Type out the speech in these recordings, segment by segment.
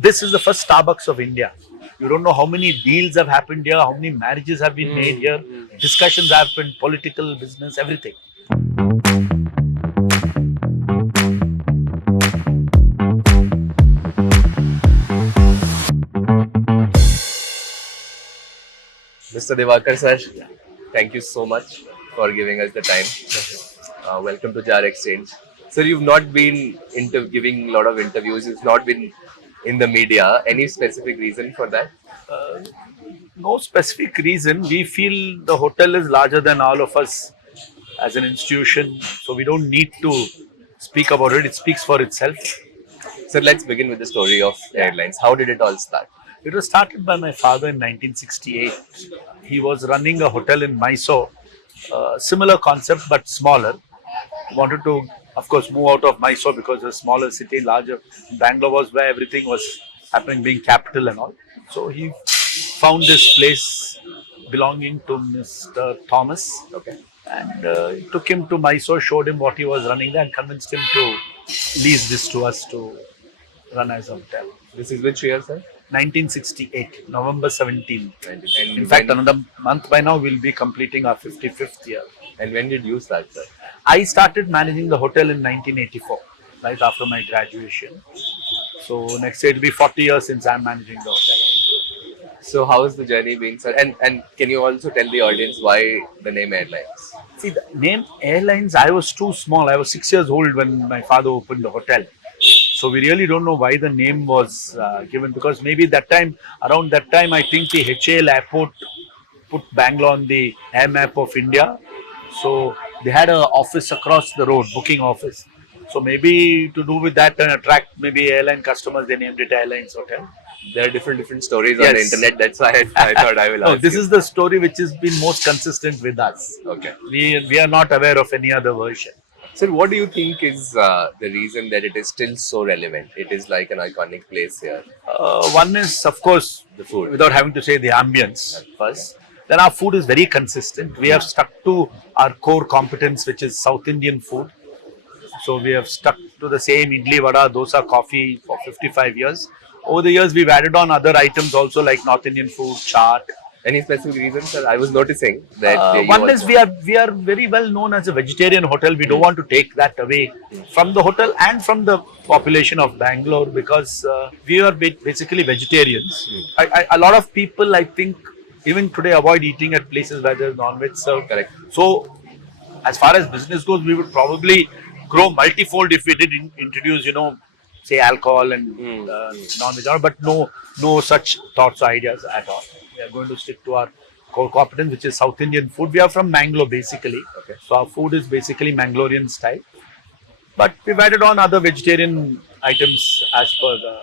This is the first Starbucks of India. You don't know how many deals have happened here, how many marriages have been made here, discussions have been political, business, everything. Mr. Diwakar sir, thank you so much for giving us the time. Welcome to JarXchange. Sir, you've not been giving a lot of interviews. You've not been in the media. Any specific reason for that? No specific reason. We feel the hotel is larger than all of us as an institution, so we don't need to speak about it. It speaks for itself. Sir, let's begin with the story of Airlines. How did it all start? It was started by my father in 1968. He was running a hotel in Mysore, similar concept but smaller. Wanted to, of course, move out of Mysore because a smaller city, larger. Bangalore was where everything was happening, being capital and all. So he found this place belonging to Mr. Thomas, Okay. and took him to Mysore, showed him what he was running there, and convinced him to lease this to us to run as a hotel. This is which year, sir? 1968, November 17th. And In fact, another month by now, we'll be completing our 55th year. and when did you start, sir? I started managing the hotel in 1984, right after my graduation. So next year it'll be 40 years since I'm managing the hotel. So how has the journey been, sir? And can you also tell the audience why the name Airlines? See, the name Airlines, I was too small. I was 6 years old when my father opened the hotel. So we really don't know why the name was given, because maybe around that time, I think the HAL airport put Bangalore on the air map of India. So they had an office across the road, booking office. So maybe to do with that and attract maybe airline customers, they named it Airlines Hotel. There are different stories on the Yes. internet. That's why I thought I will No, ask this you. is the story which has been most consistent with us. Okay. We are not aware of any other version. Sir, what do you think is the reason that it is still so relevant? It is like an iconic place here. One is, of course, The food. without having to say the ambience first. Then our food is very consistent. We have stuck to our core competence, which is South Indian food. So we have stuck to the same idli, vada, dosa, coffee for 55 years. Over the years, we've added on other items also like North Indian food, chaat. Any specific reason, sir? I was noticing that you One is also- we are very well known as a vegetarian hotel. We don't want to take that away from the hotel and from the population of Bangalore, because we are basically vegetarians. A lot of people, I think, even today avoid eating at places where there's non-veg served. Correct. So, as far as business goes, we would probably grow multifold if we did introduce, say alcohol and non-veg, but no such thoughts or ideas at all. We are going to stick to our core competence, which is South Indian food. We are from Bangalore basically, Okay. so our food is basically Bangalorean style. But we've added on other vegetarian items as per the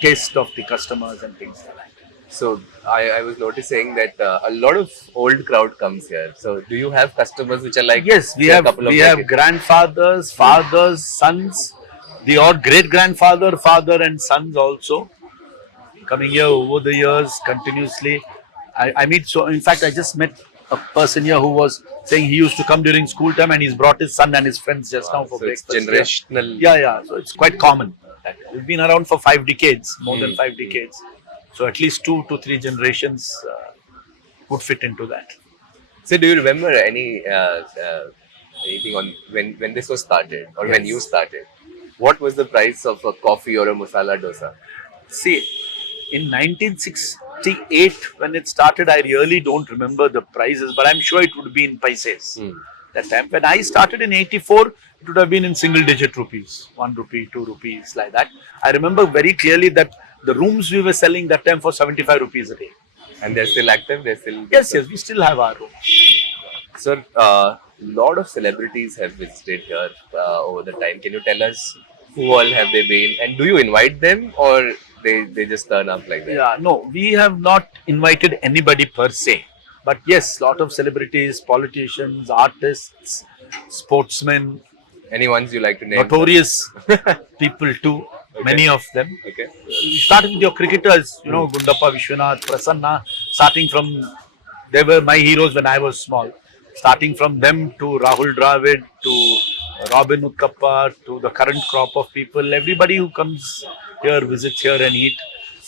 taste of the customers and things like that. So I was noticing that a lot of old crowd comes here. So do you have customers which are like Yes, we say, a have couple of we have decades? grandfathers, fathers, sons, the odd great grandfather, father, and sons also coming here over the years continuously. I meet, so in fact I just met a person here who was saying he used to come during school time and he's brought his son and his friends just now for So it's breakfast. generational. Yeah. So it's quite common. We've been around for 5 decades, more than 5 decades. So at least 2 to 3 generations would fit into that. So do you remember anything on when this was started or when Yes. you started? What was the price of a coffee or a masala dosa? See, in 1968, when it started, I really don't remember the prices, but I'm sure it would be in paises. That time, when I started in 84, it would have been in single digit rupees, 1 rupee, 2 rupees, like that. I remember very clearly that the rooms we were selling that time for 75 rupees a day. And they're still active. They're still Yes, we still have our room. Sir, lot of celebrities have visited here over the time. Can you tell us who all have they been, and do you invite them or they just turn up like that? Yeah, no, we have not invited anybody per se. But yes, lot of celebrities, politicians, artists, sportsmen, Any ones you like to name? notorious people too, many of them. Okay. Starting with your cricketers, Gundappa, Vishwanath, Prasanna, starting from, they were my heroes when I was small. Starting from them to Rahul Dravid, to Robin Uthappa, to the current crop of people, everybody who comes here, visits here and eat.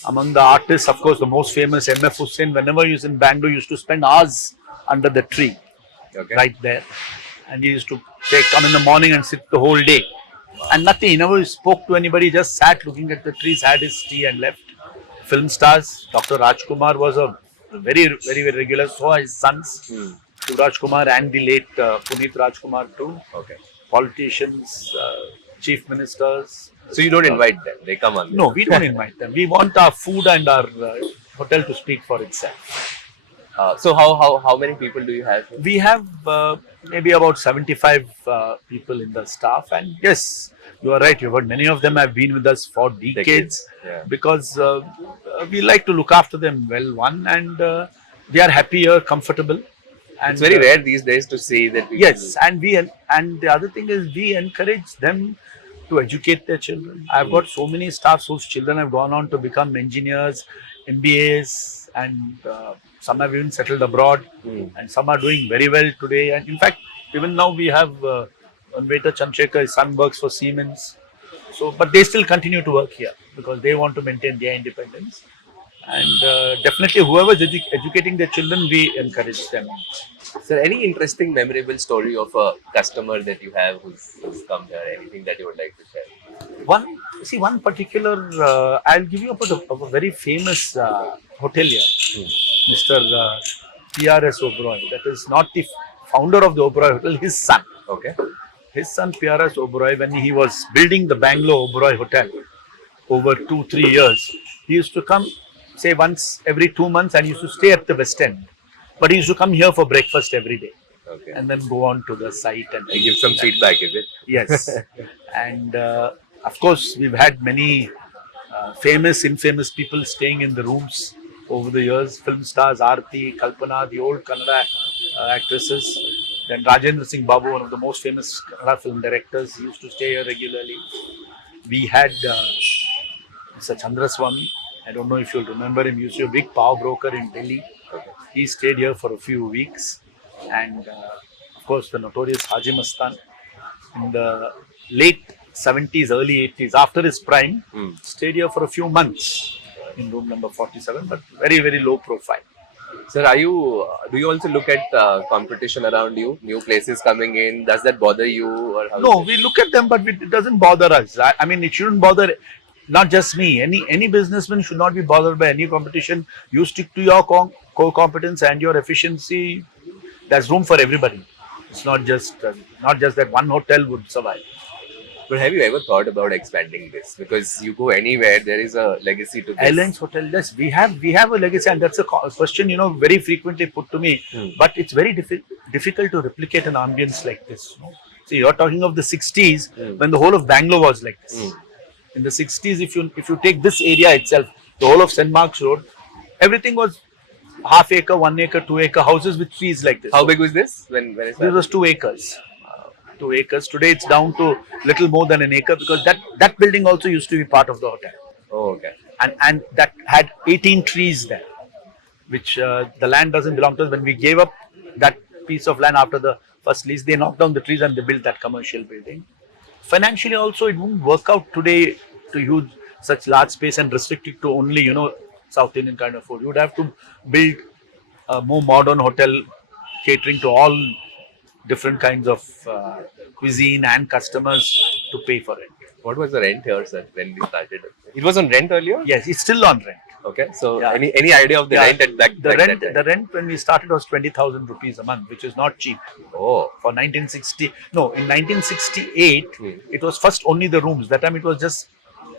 Among the artists, of course, the most famous M.F. Hussain, whenever he was in Bangalore, used to spend hours under the tree, Okay. right there. And he used to come in the morning and sit the whole day. And nothing, he never spoke to anybody, just sat looking at the trees, had his tea and left. Film stars, Dr. Rajkumar was a very regular, so his sons, Yuvraj Kumar and the late Puneet Rajkumar too. Okay. Politicians, chief ministers. So you don't invite them; they come on. No, we don't invite them. We want our food and our hotel to speak for itself. So how many people do you have? We have maybe about 75 people in the staff, and yes, you are right. You've heard many of them have been with us for decades, Yeah. because we like to look after them well. One, and they are happier, comfortable. And It's very rare these days to see that. People yes, and the other thing is we encourage them to educate their children. I've got so many staffs whose children have gone on to become engineers, MBAs, and some have even settled abroad, and some are doing very well today. And in fact, even now we have one waiter, Chandrasekhar, his son works for Siemens. So, but they still continue to work here because they want to maintain their independence. And definitely, whoever is educating their children, we encourage them. Sir, any interesting, memorable story of a customer that you have who's come here? Anything that you would like to share? One particular, I'll give you of a very famous hotelier, Mr. PRS Oberoi. That is not the founder of the Oberoi Hotel, his son. Okay. His son PRS Oberoi, when he was building the Bangalore Oberoi Hotel over 2-3 years, he used to come, say, once every 2 months, and he used to stay at the West End. But he used to come here for breakfast every day, Okay. and then go on to the site and I give some feedback, is it? yes. And of course, we've had many famous, infamous people staying in the rooms over the years. Film stars, Aarti, Kalpana, the old Kannada actresses. Then Rajendra Singh Babu, one of the most famous Kannada film directors, he used to stay here regularly. We had Mr. Chandraswamy. I don't know if you'll remember him. He used to be a big power broker in Delhi. Okay. He stayed here for a few weeks. And of course, the notorious Haji Mastan in the late 70s, early 80s, after his prime, stayed here for a few months in room number 47, but very low profile. Sir, do you also look at competition around you? New places coming in? Does that bother you? Or how No, we look at them, but it doesn't bother us. I mean, it shouldn't bother not just me. Any businessman should not be bothered by any competition. You stick to your core competence and your efficiency. There's room for everybody. It's not just that one hotel would survive. But have you ever thought about expanding this? Because you go anywhere, there is a legacy to this. Airlines Hotel, yes, we have a legacy, and that's a question very frequently put to me. But it's very difficult to replicate an ambience like this. See, you're talking of the 60s when the whole of Bangalore was like this. In the 60s, if you take this area itself, the whole of St. Mark's Road, everything was half acre, 1 acre, 2 acre houses with trees like this. How big was this when it This started? was 2 acres. 2 acres. Today it's down to little more than an acre, because that building also used to be part of the hotel. Oh, okay. And that had 18 trees there, which the land doesn't belong to us. When we gave up that piece of land after the first lease, they knocked down the trees and they built that commercial building. Financially also, it won't work out today to use such large space and restrict it to only South Indian kind of food. You would have to build a more modern hotel catering to all different kinds of cuisine and customers to pay for it. What was the rent here, sir, when we started? It was on rent earlier? Yes, it's still on rent. Okay. So Yeah. any idea of the rent at back The back rent that the time? rent when we started was 20,000 rupees a month, which is not cheap. Oh. For 1960, no, in 1968, it was first only the rooms. That time it was just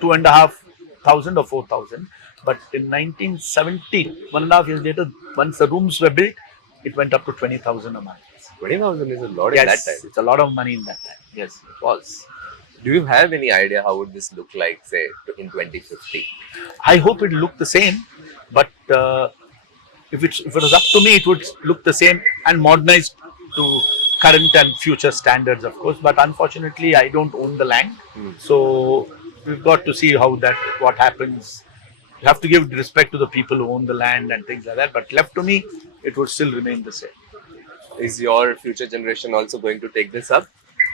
2,500 or 4,000. But in 1970, 1.5 years later, once the rooms were built, it went up to 20,000 a month. 20,000 is a lot Yes, in that time. it's a lot of money in that time. Yes, it was. Do you have any idea how would this look like, say, in 2050? I hope it looked the same, but if it was up to me, it would look the same and modernized to current and future standards, of course. But unfortunately, I don't own the land, so we've got to see what happens. You have to give respect to the people who own the land and things like that. But left to me, it would still remain the same. Is your future generation also going to take this up?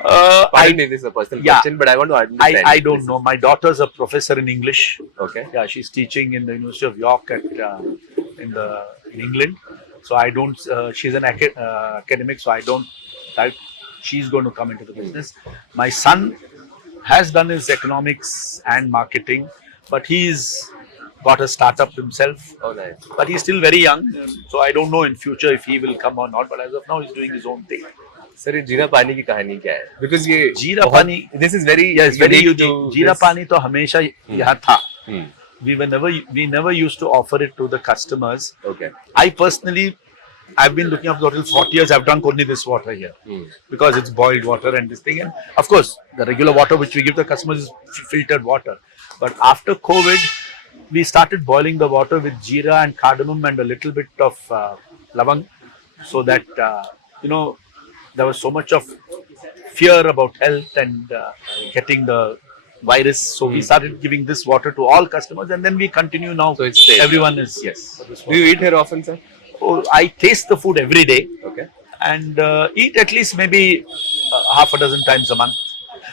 Pardon me, this is a personal yeah, question, but I want to understand. I don't know. My daughter's a professor in English. Okay. Yeah, she's teaching in the University of York in England. So I don't. She's an academic, so I don't doubt she's going to come into the business. My son has done his economics and marketing, but he's got a startup himself. Oh, nice. But he's still very young, so I don't know in future if he will come or not. But as of now, he's doing his own thing. Sir ये जीरा पानी की कहानी क्या है? Because ये जीरा पानी, this is very yes, very unique unique. to जीरा this. पानी तो हमेशा यहाँ था. Hmm. We never used to offer it to the customers. Okay. I personally, I've been looking after the hotel 40 years. I've drunk only this water here because it's boiled water and this thing. And of course, the regular water which we give the customers is filtered water. But after COVID, we started boiling the water with jeera and cardamom and a little bit of lavang, so that there was so much of fear about health and getting the virus. So we started giving this water to all customers, and then we continue now. So it's safe. Everyone is yes. Do you eat here often, sir? Oh, I taste the food every day Okay. and eat at least maybe half a dozen times a month.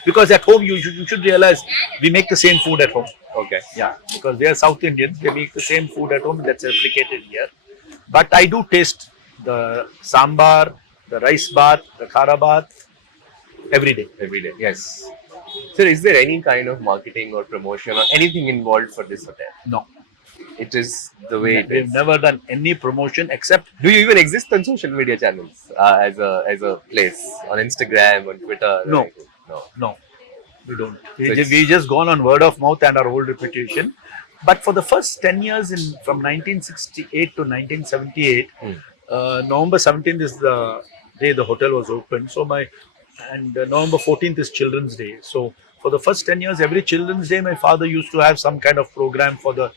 Because at home you should realize we make the same food at home. Okay. Yeah, because they are South Indians, they make the same food at home that's replicated here. But I do taste the sambar, the rice bath, the khara bath every day. Every day. Yes. Sir, is there any kind of marketing or promotion or anything involved for this hotel? No, It is the way it we've is. never done any promotion except Do you even exist on social media channels as a place on Instagram, on Twitter? or No. anything? No. no, we don't. So it's- We just gone on word of mouth and our old reputation. But for the first 10 years, from 1968 to 1978, November 17th is the day the hotel was opened. So November 14th is Children's Day. So for the first 10 years, every Children's Day, my father used to have some kind of program for the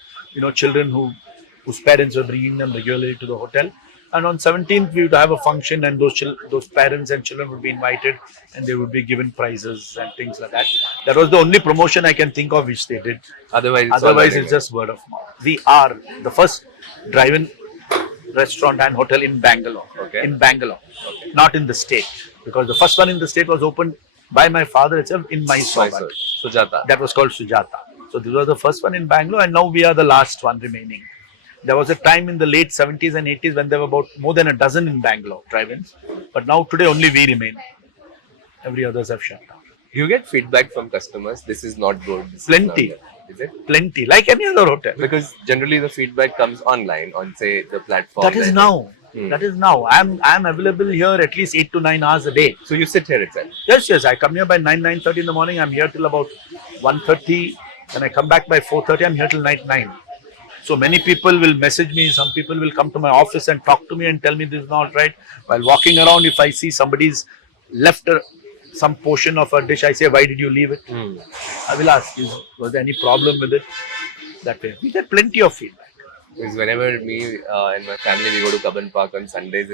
children whose parents were bringing them regularly to the hotel. And on 17th, we would have a function, and those parents and children would be invited, and they would be given prizes and things like that. That was the only promotion I can think of which they did. Otherwise, It's just word of mouth. We are the first drive-in restaurant and hotel in Bangalore. Okay. In Bangalore, not in the state, because the first one in the state was opened by my father itself in Mysore. Mysore. Sujata. That was called Sujata. So this was the first one in Bangalore, and now we are the last one remaining. There was a time in the late 70s and 80s when there were about more than a dozen in Bangalore drive-ins, but now today only we remain. Every others have shut down. Do you get feedback from customers? This is not good. This Plenty. Is not good. Is it? Plenty, like any other hotel. Because generally the feedback comes online on, say, the platform. That is now. That is now. I'm available here at least 8 to 9 hours a day. So you sit here itself. Yes. I come here by 9:30 in the morning. I'm here till about 1:30. Then I come back by 4:30. I'm here till night 9. So many people will message me. Some people will come to my office and talk to me and tell me this is not right. While walking around, if I see somebody's left some portion of a dish, I say, why did you leave it? I will ask, was there any problem with it? That way. We get plenty of feedback. Because whenever me and my family we go to Kaban Park on Sundays,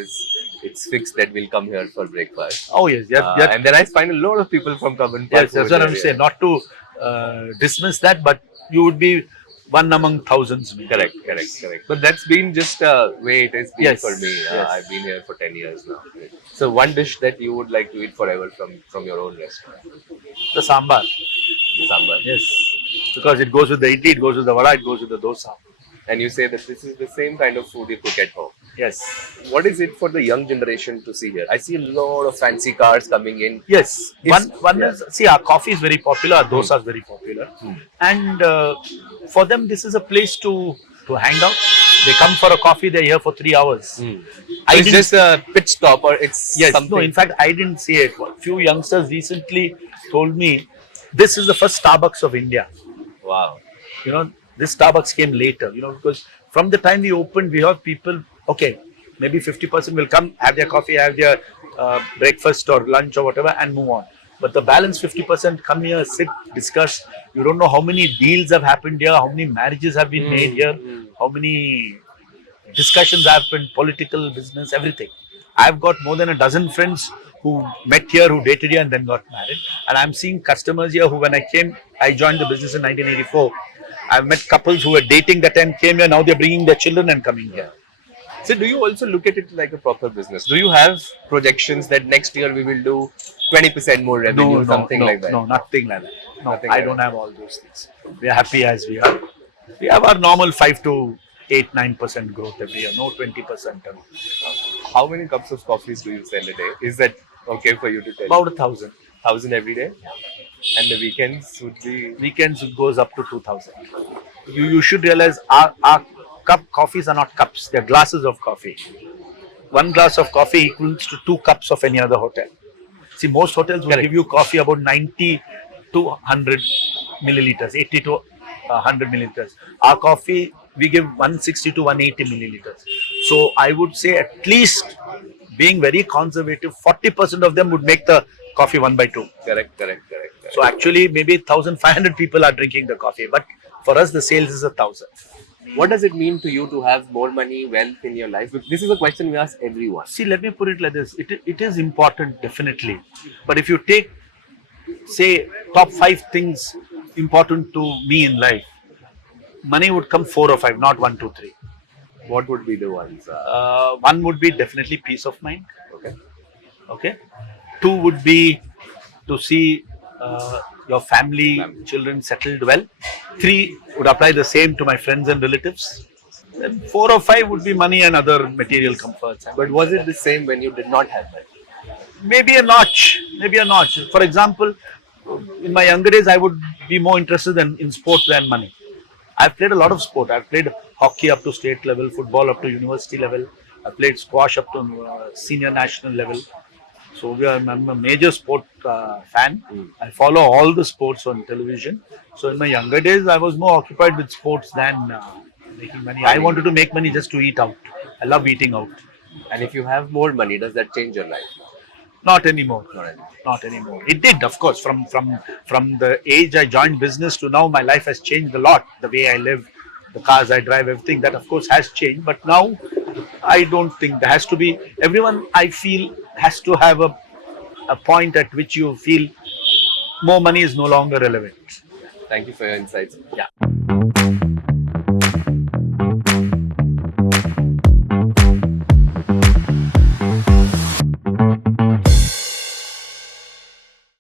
it's fixed that we'll come here for breakfast. Oh yes, And then I find a lot of people from Kaban Park. yes, that's what I'm saying. Not to dismiss that, but you would be one among thousands. Maybe. Correct. But that's been just a way it has been Yes, for me. yes. I've been here for 10 years now. So one dish that you would like to eat forever from your own restaurant? The sambar. The sambar. Yes, because it goes with the idli, it goes with the vada, it goes with the dosa. And you say that this is the same kind of food you cook at home. Yes. What is it for the young generation to see here? I see a lot of fancy cars coming in. Yes. It's- One is, see, our coffee is very popular, our dosa is very popular. And for them, this is a place to hang out. They come for a coffee, they're here for 3 hours. It's just a pit stop or it's Yes, something. no, in fact, I didn't see it. A few youngsters recently told me this is the first Starbucks of India. Wow. This Starbucks came later, because from the time we opened, we have people, okay, maybe 50% will come, have their coffee, have their breakfast or lunch or whatever, and move on. But the balance 50% come here, sit, discuss. You don't know how many deals have happened here, how many marriages have been made here, how many discussions have happened, political, business, everything. I've got more than a dozen friends who met here, who dated here and then got married. And I'm seeing customers here who, when I joined the business in 1984. I've met couples who were dating that time, came here, now they're bringing their children and coming here. So do you also look at it like a proper business? Do you have projections that next year we will do 20% more revenue, something like that? No, nothing like that. No, Nothing I like don't that. have all those things. We are happy as we are. We have our normal 5 to 8, 9% growth every year. No 20%. How many cups of coffees do you sell a day? Is that okay for you to tell? About 1,000. 1,000 every day? And the weekends would be Weekends it goes up to 2,000. You should realize our coffees are not cups; they're glasses of coffee. One glass of coffee equals to 2 cups of any other hotel. See, most hotels will give you coffee about 90 to 100 milliliters, 80 to 100 milliliters. Our coffee, we give 160 to 180 milliliters. So I would say at least, being very conservative, 40% of them would make the coffee 1/2. correct. So actually, maybe 1,500 people are drinking the coffee, but for us, the sales is 1,000. What does it mean to you to have more money, wealth in your life? This is a question we ask everyone. See, let me put it like this: it is important, definitely, but if you take, say, top 5 things important to me in life, money would come 4 or 5, not 1, 2, 3. What would be the ones? One would be definitely peace of mind. Okay. Okay. Two would be to see your family, children settled well. Three would apply the same to my friends and relatives. Then 4 or 5 would be money and other material comforts. But was it the same when you did not have that? Maybe a notch. Maybe a notch. For example, in my younger days, I would be more interested in sport than money. I've played a lot of sport. I've played hockey up to state level, football up to university level. I played squash up to senior national level. So I'm a major sport fan. I follow all the sports on television. So in my younger days, I was more occupied with sports than making money. I wanted to make money just to eat out. I love eating out. And if you have more money, does that change your life? Not anymore. Not anymore. Not anymore. It did, of course. From the age I joined business to now, my life has changed a lot. The way I live, the cars I drive, everything that of course has changed. But now, I don't think there has to be. Everyone, I feel, has to have a point at which you feel more money is no longer relevant. Thank you for your insights. Yeah.